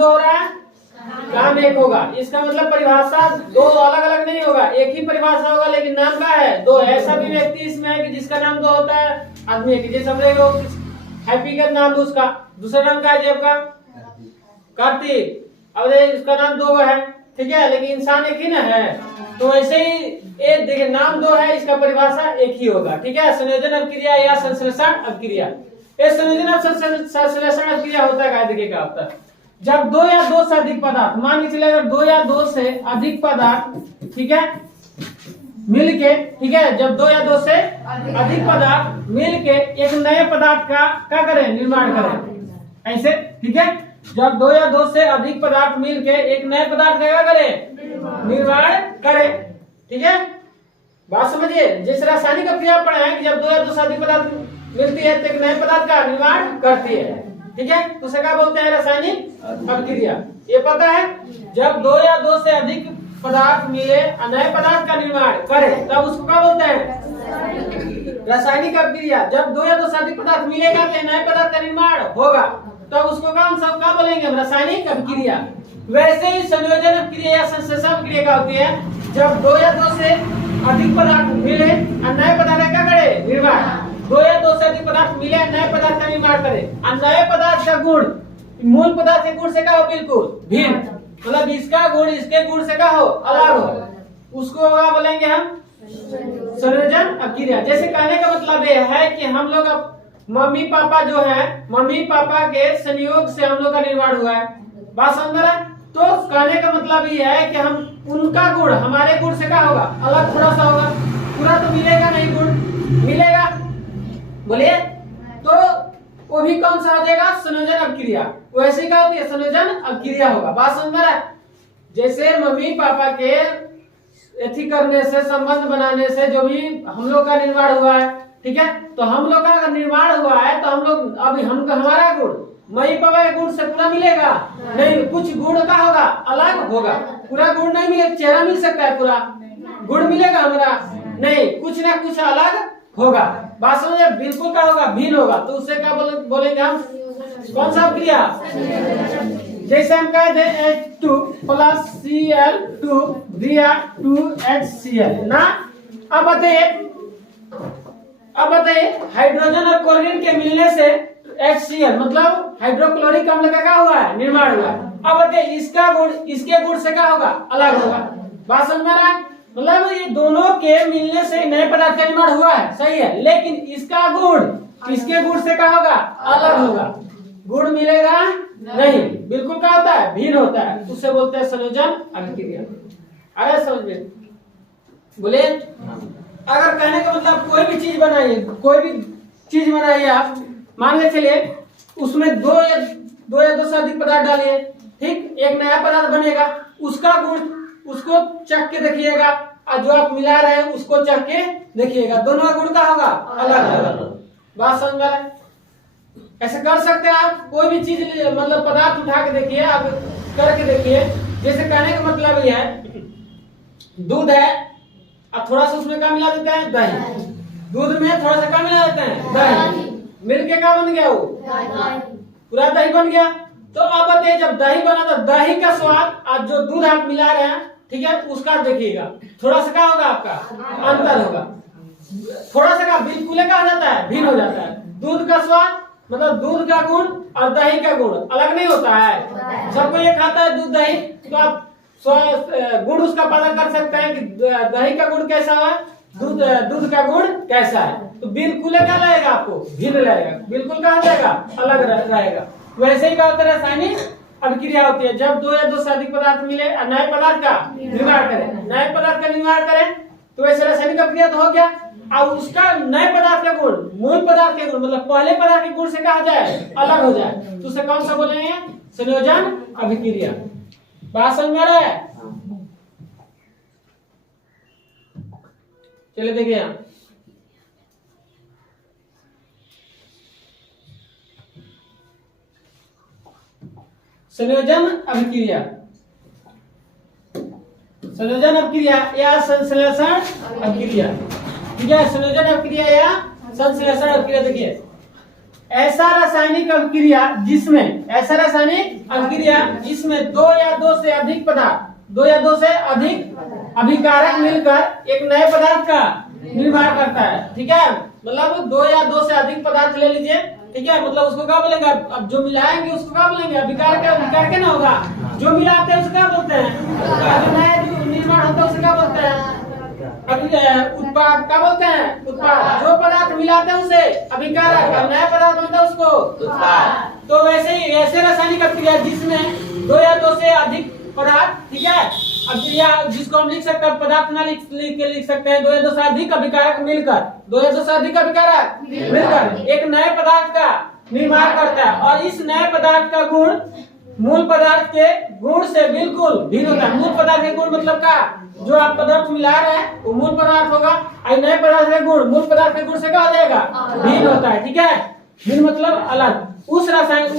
दो हो रहा है, काम एक होगा। इसका मतलब परिभाषा दो अलग अलग नहीं होगा, एक ही परिभाषा होगा, लेकिन नाम का है दो। ऐसा भी व्यक्ति इसमें है कि जिसका नाम दो होता है, आदमी है कि जैसे हम हैप्पी का नाम दो, उसका दूसरा नाम क्या है जेब का, कार्तिक। अब इसका नाम दो है, ठीक है, लेकिन इंसान एक ही ना है। तो ऐसे ही एक देखिए नाम दो है, इसका परिभाषा एक ही होगा, ठीक है। संयोजन अभिक्रिया या संश्लेषण अभिक्रिया। ये संयोजन संश्लेषण अभिक्रिया होता है देखिएगा अब तक, जब दो या दो से अधिक पदार्थ, मान के चलिए अगर दो या दो से अधिक पदार्थ, ठीक है, मिलके, ठीक है, जब दो या दो से अधिक पदार्थ मिलके एक नए पदार्थ का क्या करें, निर्माण करें, ऐसे, ठीक है। जब दो या दो से अधिक पदार्थ मिलके एक नए पदार्थ का क्या करें, निर्माण करें, ठीक है। बात समझिए, जैसे रासायनिक अभिक्रिया पढ़े हैं कि जब दो या दो से अधिक पदार्थ मिलती है तो एक नए पदार्थ का निर्माण करती है, ठीक है। तो उसे क्या बोलते हैं, रासायनिक अभिक्रिया। ये पता है, जब दो या दो से अधिक पदार्थ मिले नए पदार्थ का निर्माण करें तब उसको क्या बोलते हैं, रासायनिक अभिक्रिया। जब दो या दो से अधिक पदार्थ मिलेगा तो नए पदार्थ का निर्माण होगा, तब उसको हम सब क्या बोलेंगे, रासायनिक अभिक्रिया। वैसे ही संयोजन अभिक्रिया या संश्लेषण अभिक्रिया क्या होती है, जब दो या दो से अधिक पदार्थ मिले और नए पदार्थ का क्या करे, निर्माण। दो या दो से अधिक पदार्थ मिले नए पदार्थ का निर्माण करे, और नए पदार्थ का गुण मूल पदार्थ के गुण से क्या हो, बिल्कुल भिन्न, मतलब इसका गुण इसके गुण से क्या हो, अलग हो, उसको क्या बोलेंगे हम, संयोजन अभिक्रिया। जैसे कहने का मतलब ये है कि हम लोग अब मम्मी पापा जो है, मम्मी पापा के संयोग से हम लोग का निर्माण हुआ है, बात समझ रहे हैं। तो कहने का मतलब ये है कि हम उनका गुण हमारे गुण से क्या होगा, अलग थोड़ा सा होगा, पूरा तो मिलेगा नहीं, गुण मिलेगा, बोलिए। तो वो भी कौन सा हो जाएगा, संयोजन अभिक्रिया। वैसे क्या होती है, संयोजन अभिक्रिया होगा, बात समझ रहा है। जैसे मम्मी पापा के एथी करने से, संबंध बनाने से जो भी हम लोग का निर्माण हुआ है, ठीक है, तो हम लोग का अगर निर्माण हुआ है तो हम लोग अभी हम हमारा गुण मम्मी पापा के गुण से पूरा मिलेगा नहीं, कुछ गुण का होगा, अलग होगा, पूरा गुण नहीं मिलेगा। चेहरा मिल सकता है, पूरा गुण मिलेगा हमारा नहीं, कुछ ना कुछ अलग होगा, बात समझे, बिल्कुल क्या होगा, भिन्न होगा। तो उससे क्या बोलेंगे हम, कौन सा अभिक्रिया। जैसे हम कहे थे H2 प्लस Cl2 दिया 2HCl ना। अब बताइए हाइड्रोजन और क्लोरीन के मिलने से HCl मतलब हाइड्रोक्लोरिक अम्ल का क्या हुआ है, निर्माण हुआ है। अब बताइए इसका गुण इसके गुण से क्या होगा, अलग होगा, बात समझ में आ रहा है। मतलब ये दोनों के मिलने से नए पदार्थ का निर्माण हुआ है, सही है, लेकिन इसका गुण इसके गुण से क्या होगा, अलग होगा, गुण मिलेगा नहीं, बिल्कुल क्या होता है, भिन्न होता है, उससे बोलते हैं संयोजन अभिक्रिया। अरे समझ में, बोले। अगर कहने का मतलब कोई भी चीज बनाइए, कोई भी चीज बनाइए आप, मान ले चलिए उसमें दो या दो से अधिक पदार्थ डालिए, ठीक, एक नया पदार्थ बनेगा, उसका गुण उसको चख के देखिएगा, और जो आप मिला रहे हैं उसको चख के देखिएगा, दोनों का गुण का होगा, अलग अलग, बात समझ रहे हैं। ऐसे कर सकते हैं आप, कोई भी चीज मतलब पदार्थ उठा के देखिए, आप करके देखिए। जैसे कहने का मतलब ये है, दूध है और थोड़ा सा उसमें क्या मिला देते हैं, दही, दूध में थोड़ा सा क्या मिला देते हैं, दही, मिलके क्या बन गया, वो पूरा दही बन गया। तो अब बताइए जब दही बना तो दही का स्वाद और जो दूध आप मिला रहे हैं, ठीक है, उसका देखिएगा, थोड़ा सा क्या होगा, आपका अंतर होगा, थोड़ा सा का बिल्कुल क्या हो जाता है, भिन्न हो जाता है। दूध का स्वाद मतलब दूध का गुण और दही का गुण अलग नहीं होता है, सबको ये खाता है दूध दही, तो आप गुण उसका पता कर सकते हैं कि दही का गुण कैसा है, दूध का गुण कैसा है। तो बिल्कुल क्या लगेगा आपको, भिन्न लगेगा, बिल्कुल कहा जाएगा, अलग रहेगा। वैसे ही क्या होता है, रासायनिक अभिक्रिया होती है, जब दो या दो से अधिक पदार्थ मिले और नए पदार्थ का निर्माण करें, नए पदार्थ का निर्माण करें, तो वैसे रासायनिक अभिक्रिया तो हो गया। और उसका नए पदार्थ का गुण मूल पदार्थ के गुण मतलब पहले पदार्थ के गुण से कहा जाए, अलग हो जाए, तो उसे कौन सा बोलेंगे, संयोजन अभिक्रिया। बात समझ में आ रहा है, चलिए देखिए यहाँ, संयोजन अभिक्रिया, संयोजन अभिक्रिया या संश्लेषण अभिक्रिया, ठीक है, संयोजन अभिक्रिया या संश्लेषण अभिक्रिया। देखिए ऐसा रासायनिक अभिक्रिया जिसमें दो या दो से अधिक अभिकारक मिलकर एक नए पदार्थ का निर्माण करता है। ठीक है, मतलब दो या दो से अधिक पदार्थ ले लीजिए। ठीक है, मतलब उसको क्या बोलेंगे, अब जो मिलाएंगे उसको क्या बोलेंगे, अभिकार के ना होगा। जो मिलाते हैं उसको क्या बोलते हैं, जो नया निर्माण होता है उसे क्या बोलते हैं, उत्पाद। क्या बोलते हैं, उत्पाद। जो पदार्थ मिलाते हैं उसे अभिकारक, और नया पदार्थ बनता है उसको उत्पाद। तो वैसे ही ऐसे रासायनिक अभिक्रिया जिसमें दो या दो से अधिक पदार्थ, ठीक है, अब या जिसको हम लिख सकते हैं पदार्थ ना लिख सकते हैं, दो या दो से अधिक अभिकारक मिलकर एक नए पदार्थ का निर्माण करता है। और इस नए पदार्थ का गुण मूल पदार्थ के गुण से बिल्कुल भिन्न होता है। मूल पदार्थ के गुण मतलब का, जो आप पदार्थ मिला रहे हैं वो मूल पदार्थ होगा, और नए पदार्थ के गुण मूल पदार्थ के गुण से क्या हो जाएगा, भिन्न होता है। ठीक है, भिन्न मतलब अलग। उस रासायनिक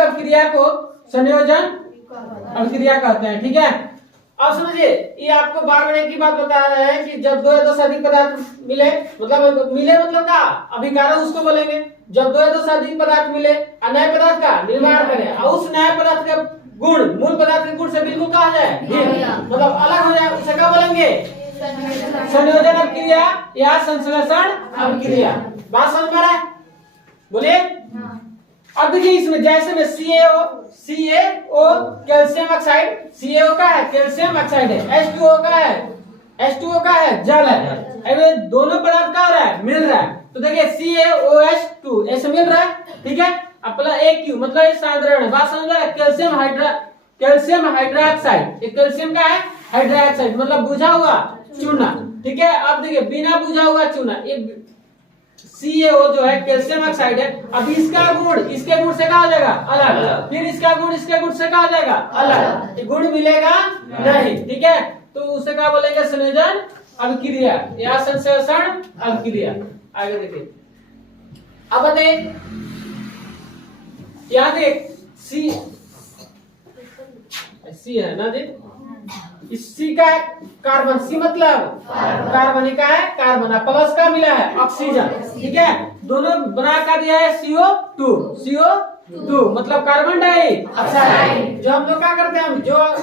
अभिक्रिया को संयोजन अभिक्रिया कहते हैं। ठीक है, अब समझिए, ये आपको बार बार एक ही बात बता रहे हैं कि जब दो या दो से अधिक पदार्थ मिले मतलब का अभिकारक उसको बोलेंगे। जब दो या दो से अधिक पदार्थ मिले और नए पदार्थ का निर्माण करें, और उस नए पदार्थ का गुण मूल पदार्थ के गुण से बिल्कुल कहा जाए, मतलब अलग हो जाए, उसे क्या बोलेंगे, संयोजन अभिक्रिया या संश्लेषण अभिक्रिया। बात समझ में आ रहा है, बोलिए। अब देखिए इसमें जैसे में CaO कैल्शियम ऑक्साइड, CaO का है कैल्शियम ऑक्साइड है, H2O का है जल है। अब दोनों पदार्थ का हो रहा है, मिल रहा है। तो देखिए CaOH2 ऐसे मिल रहा है। ठीक है, अपना AQ मतलब ये साधारण है। बात समझ रहा है, कैल्शियम हाइड्रोक्साइड, एक कैल्शियम का है हाइड्रोक्साइड मतलब बुझा हुआ चूना। ठीक है, अब देखिए बिना बुझा हुआ चूना, एक CaO जो है कैल्शियम ऑक्साइड है। अब इसका गुण इसके गुण से क्या हो जाएगा, अलग। फिर इसका गुण इसके गुण से क्या हो जाएगा, अलग। गुण मिलेगा नहीं। ठीक है, तो उसे क्या बोलेंगे, संयोजन अभिक्रिया या संश्लेषण अभिक्रिया। आगे देखिए, अब बताइए, यहाँ देख C है ना जी, इस C का कार्बन, C मतलब कार्बन का है, कार्बन प्लस का मिला है ऑक्सीजन। ठीक है, दोनों बना कर दिया है CO2 मतलब कार्बन डाइऑक्साइड। जो हम लोग क्या करते हैं, हम जो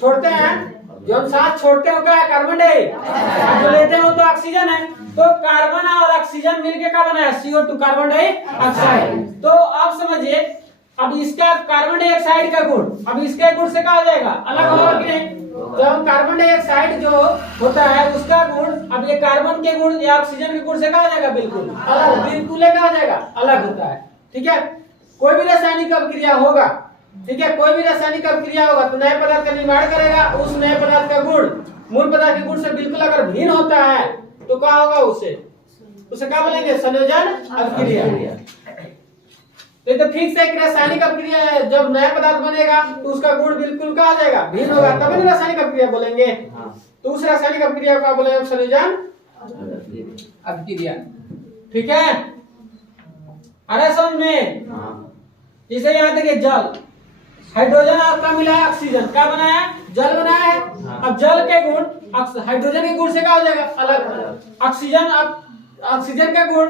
छोड़ते हैं, जो हम सांस छोड़ते हैं क्या है, कार्बन डाइऑक्साइड। जो लेते हैं वो तो ऑक्सीजन है। तो कार्बन और ऑक्सीजन मिलके क्या बना है, CO2 कार्बन डाइऑक्साइड। तो अब समझिए, अब इसका कार्बन डाइऑक्साइड का गुण अब इसके गुण से क्या हो जाएगा, अलग होगा कि नहीं। जब कार्बन डाइऑक्साइड जो होता है उसका गुण अब ये कार्बन के गुण या ऑक्सीजन के गुण से क्या हो जाएगा, बिल्कुल अलग, बिल्कुल क्या हो जाएगा, अलग होता है। ठीक है, कोई भी रासायनिक अभिक्रिया होगा, ठीक है, कोई भी रासायनिक अभिक्रिया होगा तो नए पदार्थ का निर्माण करेगा। उस नए पदार्थ का गुण मूल पदार्थ के गुण से बिल्कुल अगर भिन्न होता है तो क्या होगा, उसे क्या बोलेंगे, संयोजन अभिक्रिया। तो ठीक से एक रासायनिक अभिक्रिया है, जब नया पदार्थ बनेगा तो उसका गुण बिल्कुल क्या हो जाएगा, भिन्न होगा, तभी रासायनिक अभिक्रिया बोलेंगे। तो उस रासायनिक अभिक्रिया को बोलेंगे संयोजन अभिक्रिया। ठीक है, अरे समझ में, जैसे यहाँ देखिए जल, हाइड्रोजन आपका मिला है ऑक्सीजन, क्या बनाया, जल बनाया है। अब जल के गुण हाइड्रोजन के गुण से क्या हो जाएगा, अलग। ऑक्सीजन का गुण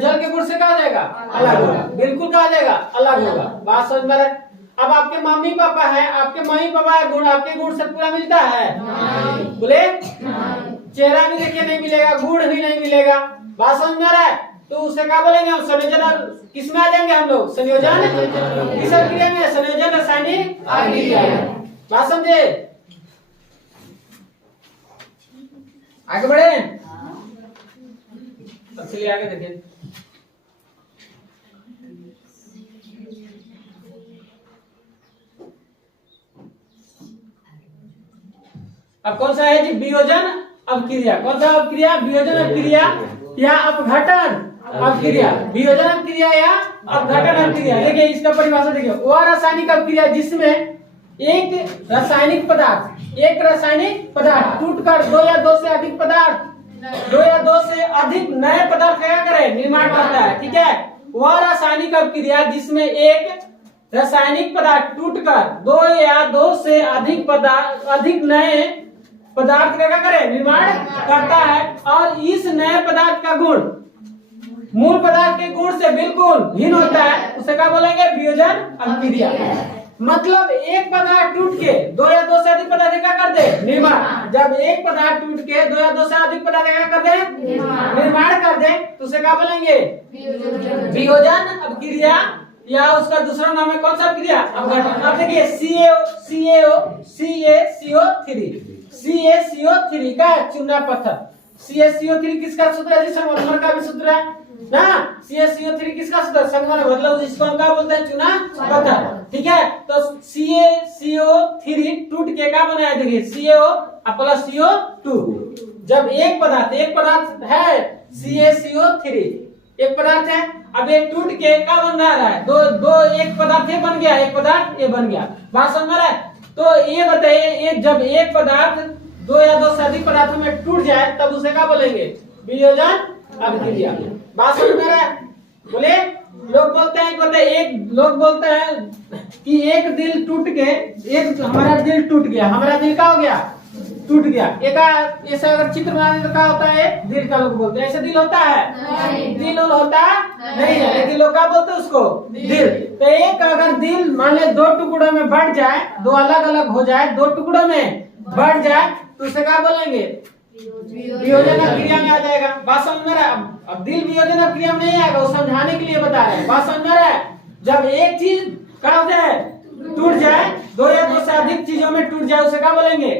जल के गुण से क्या हो जाएगा, अलग होगा, बिल्कुल क्या हो जाएगा, अलग होगा। बात समझ में। अब आपके मम्मी पापा है, आपके मम्मी पापा का गुण आपके गुण से पूरा मिलता है, बोले चेहरा भी देखिए नहीं मिलेगा, गुण भी नहीं मिलेगा। बात समझ में आ रहा है, तो उसे क्या बोलेंगे हम, संयोजन। किसमें आ जाएंगे हम लोग, संयोजन किस अभिक्रिया में, संयोजन रासायनिक अभिक्रिया। बात समझे, आगे बढ़े, चलिए आगे देखिए। अब कौन सा है जी, वियोजन अभिक्रिया। कौन सा अभिक्रिया, वियोजन अभिक्रिया या अपघटन अभिक्रिया। वियोजन अभिक्रिया या अपघटन अभिक्रिया। देखिए इसका परिभाषा देखिए, वह रासायनिक अभिक्रिया जिसमें एक रासायनिक पदार्थ टूटकर दो या दो से अधिक नए पदार्थ क्या करे, निर्माण करता है। ठीक है, वह रासायनिक अभिक्रिया जिसमें एक रासायनिक पदार्थ टूटकर दो या दो से अधिक नए पदार्थ का क्या करे, निर्माण करता है, और इस नए पदार्थ का गुण मूल पदार्थ के गुण से बिल्कुल भिन्न होता है, उसे क्या बोलेंगे, वियोजन अभिक्रिया। मतलब एक पदार्थ टूट के दो या दो से अधिक पदार्थ क्या कर दे, निर्माण। जब एक पदार्थ टूट के दो या दो से अधिक पदार्थ क्या कर दे, निर्माण कर दे, तो उसे क्या बोलेंगे, वियोजन अभिक्रिया, या उसका दूसरा नाम है कौन सा अभिक्रिया, अपघटन। अब देखिए CaCO3 का चूना पत्थर, CaCO3 किसका सूत्र है, संगमरमर का भी सूत्र है ना। CaCO3 किसका सूत्र, संगमरमर, मतलब जिसको हम क्या बोलते हैं, चूना पत्थर, ठीक है। तो CaCO3 टूट के क्या बना है, देखिए CO प्लस CO2। जब एक पदार्थ है CaCO3, एक पदार्थ है, अब ये टूट के क्या बन रहा है, दो एक पदार्थ ये बन गया, एक पदार्थ ये बन गया, बात समझ में आ रहा है। तो ये बताइए, जब एक पदार्थ दो या दो से अधिक पदार्थों में टूट जाए तब उसे क्या बोलेंगे, वियोजन अभिक्रिया। बात समझ में आ रहा है। बोले लोग बोलते हैं कि एक दिल टूट के, एक हमारा दिल टूट गया, हमारा दिल क्या हो गया, टूट गया। एक ऐसा अगर चित्र बनाने तो क्या होता है, दिल का लोग बोलते हैं, ऐसे दिल होता है, दिल होता नहीं है, लेकिन लोग क्या बोलते हैं उसको, दिल। तो एक अगर दिल मान ले दो टुकड़ों में बढ़ जाए, दो अलग अलग हो जाए, दो टुकड़ों में बढ़ जाए, तो उसे क्या बोलेंगे, वियोजन अभिक्रिया में आ जाएगा। बात समझ में रहा है। अब दिल वियोजन अभिक्रिया में नहीं आएगा, वो समझाने के लिए बता रहे हैं। बात समझ में रहा है। जब एक चीज क्या हो जाए, टूट जाए, दो या दो से अधिक चीजों में टूट जाए, उसे क्या बोलेंगे,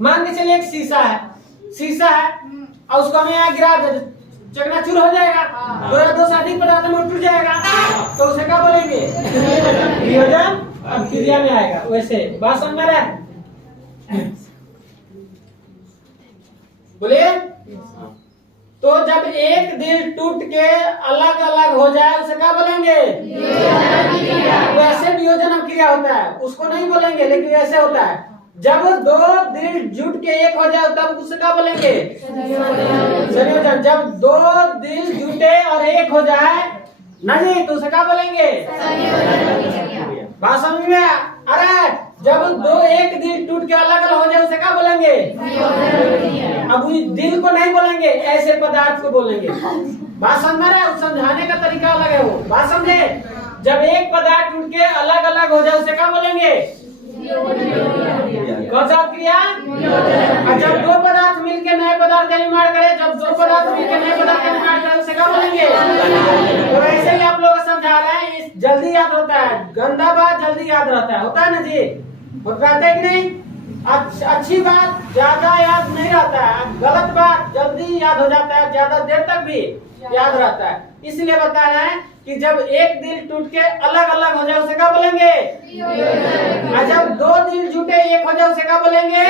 मान के चलिए एक शीशा है और उसको हमें यहाँ गिरा दे, चकनाचूर हो जाएगा, दो या दो से अधिक पदार्थ में टूट जाएगा, तो उसे क्या बोलेंगे, वियोजन अभिक्रिया में आएगा। वैसे बात समझ में रहा है। बोलिए। तो जब एक दिल टूट के अलग अलग हो जाए, उसे क्या बोलेंगे, वैसे वियोजन अभिक्रिया होता है, उसको नहीं बोलेंगे, लेकिन वैसे होता है। जब दो दिल जुट के एक हो जाए तब उसे क्या बोलेंगे, संयोजन। जब दो दिल जुटे और एक हो जाए नहीं, तो उसे क्या बोलेंगे, बात समझ में आ रहा है। जब दो एक दिल टूट के अलग अलग हो जाए, उसे क्या बोलेंगे, अब दिल को नहीं बोलेंगे, ऐसे पदार्थ को बोलेंगे। बात समझ में रहा है। समझाने का तरीका अलग है वो, बात समझे। जब एक पदार्थ टूट के अलग अलग हो जाए, उसे क्या बोलेंगे, कौन सा क्रिया। जब दो पदार्थ मिलकर नए पदार्थ का निर्माण करे, जब दो पदार्थ मिलकर नए पदार्थ का निर्माण करे, उसे क्या बोलेंगे। तो ऐसे ही आप लोग समझा रहे हैं, जल्दी याद होता है, गंदा बात जल्दी याद रहता है, होता है ना जी, होता है कि नहीं। अच्छी बात ज्यादा याद नहीं रहता है, गलत बात जल्दी याद हो जाता है, ज्यादा देर तक भी याद रहता है। इसलिए बता रहे हैं कि जब एक दिल टूट के अलग अलग हो जाए, उसे क्या बोलेंगे, और जब दो दिल जुटे एक हो जाए, उसे क्या बोलेंगे।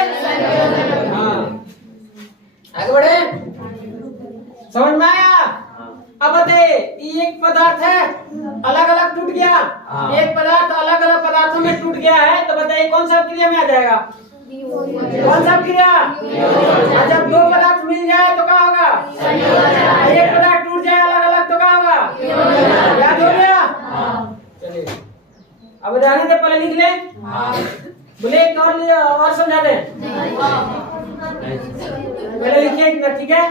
हाँ, आगे बढ़े, समझ में आया। अब बताइए, एक पदार्थ है अलग अलग टूट गया, एक पदार्थ अलग अलग पदार्थों में टूट गया है, तो बताइए कौन सा क्रिया में आ जाएगा, कौन सा क्रिया। जब दो पदार्थ मिल जाए तो क्या होगा, एक पदार्थ टूट जाए अलग अलग तो क्या होगा, याद हो गया। चलिए अब रहने दे, पहले लिख ले। बोले एक और समझा दे, पहले लिखिए, ठीक है।